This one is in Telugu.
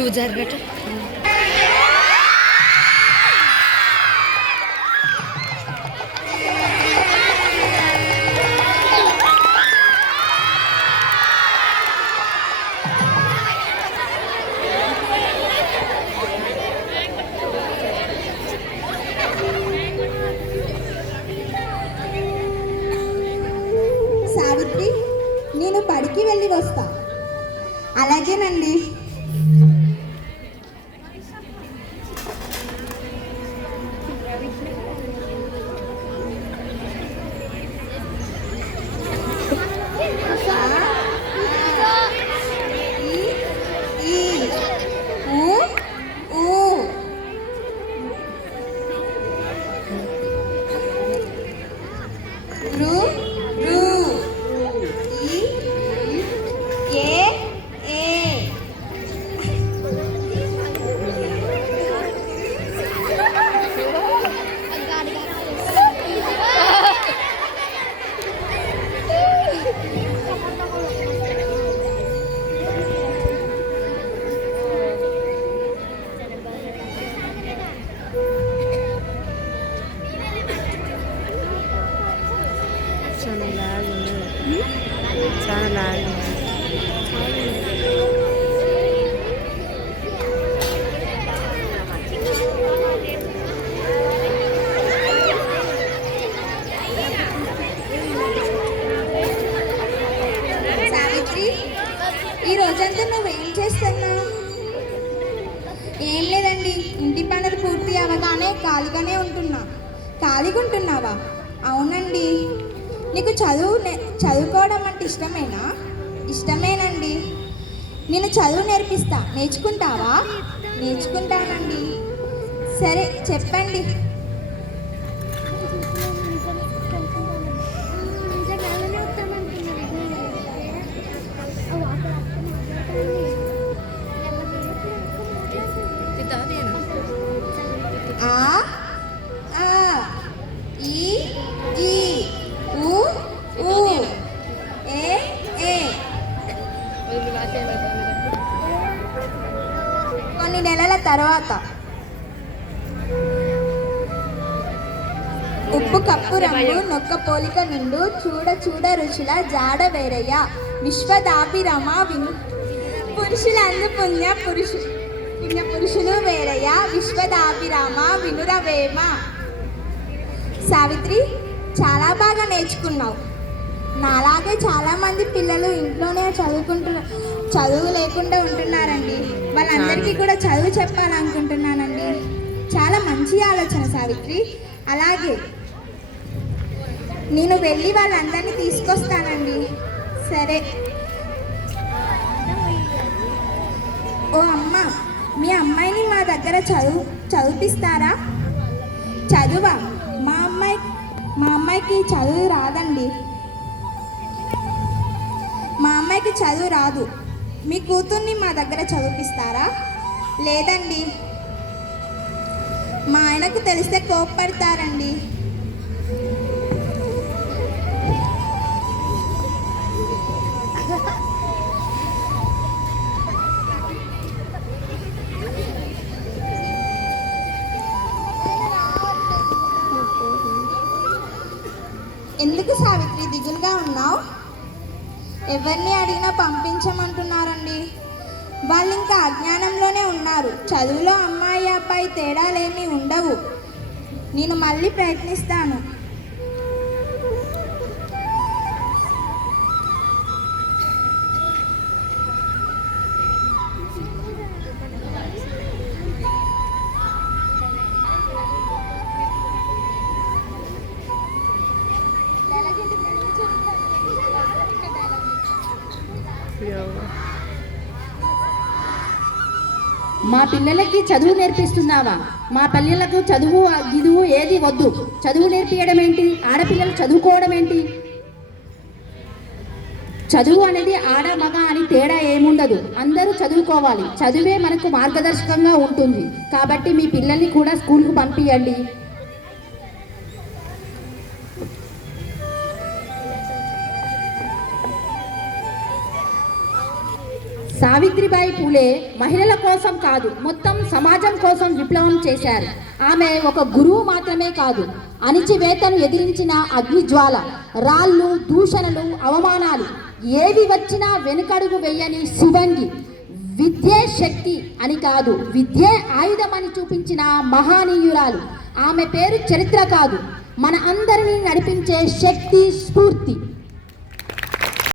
నువ్వు జరగట సావిత్రి, నేను బడికి వెళ్ళి వస్తా. అలాగేనండి. ఈ రోజంతా నువ్వేం చేస్తున్నావు? ఏం లేదండి, ఇంటి పనులు పూర్తి అవ్వగానే ఖాళీగానే ఖాళీగా ఉంటున్నావా? అవునండి. నీకు చదువుకోవడం అంటే ఇష్టమేనా? ఇష్టమేనండి. నేను చదువు నేర్పిస్తా, నేర్చుకుంటావా? నేర్చుకుంటానండి. సరే చెప్పండి. కొన్ని నెలల తర్వాత ఉప్పు కప్పు రంగు నొక్క పోలిక నిండు చూడ చూడ రుచుల జాడ వేరయ్య విశ్వదాభిరమ పురుషులందు పుణ్య పురుషులు వేరయ్య విశ్వదాభిరామ వినురవేమ. సావిత్రి, చాలా బాగా నేర్చుకున్నావు. నాలాగే చాలామంది పిల్లలు ఇంట్లోనే చదువు లేకుండా ఉంటున్నారండి. వాళ్ళందరికీ కూడా చదువు చెప్పాలనుకుంటున్నానండి. చాలా మంచి ఆలోచన సావిత్రి. అలాగే నేను వెళ్ళి వాళ్ళందరినీ తీసుకొస్తానండి. సరే. ఓ అమ్మ, మీ అమ్మాయిని మా దగ్గర చదివిస్తారా? చదువా? మా అమ్మాయికి చదువు రాదండి. మా అమ్మాయికి చదువు రాదు. మీ కూతుర్ని మా దగ్గర చదివిస్తారా? లేదండి, మా ఆయనకు తెలిస్తే కోప్పడతారండి. ఎందుకు సావిత్రి దిగులుగా ఉన్నావు? ఎవరిని అడిగినా పంపించమంటున్నారండి. వాళ్ళు ఇంకా అజ్ఞానంలోనే ఉన్నారు. చదువులో అమ్మాయి అబ్బాయి తేడాలేమీ ఉండవు. నేను మళ్ళీ ప్రయత్నిస్తాను. మా పిల్లలకి చదువు నేర్పిస్తున్నావా? మా పిల్లలకు చదువు గిదువు ఏది వద్దు. చదువు నేర్పించడం ఏంటి? ఆడపిల్లలు చదువుకోవడం ఏంటి? చదువు అనేది ఆడ మగ అని తేడా ఏముండదు. అందరూ చదువుకోవాలి. చదువే మనకు మార్గదర్శకంగా ఉంటుంది. కాబట్టి మీ పిల్లల్ని కూడా స్కూల్కు పంపించండి. సావిత్రిబాయి పూలే మహిళల కోసం కాదు, మొత్తం సమాజం కోసం విప్లవం చేశారు. ఆమె ఒక గురువు మాత్రమే కాదు, అణిచివేతను ఎదిరించిన అగ్నిజ్వాల. రాళ్ళు, దూషణలు, అవమానాలు ఏవి వచ్చినా వెనుకడుగు వేయని శివంగి. విద్యే శక్తి అని కాదు, విద్యే ఆయుధమని చూపించిన మహానీయురాలు. ఆమె పేరు చరిత్ర కాదు, మన అందరినీ నడిపించే శక్తి, స్ఫూర్తి.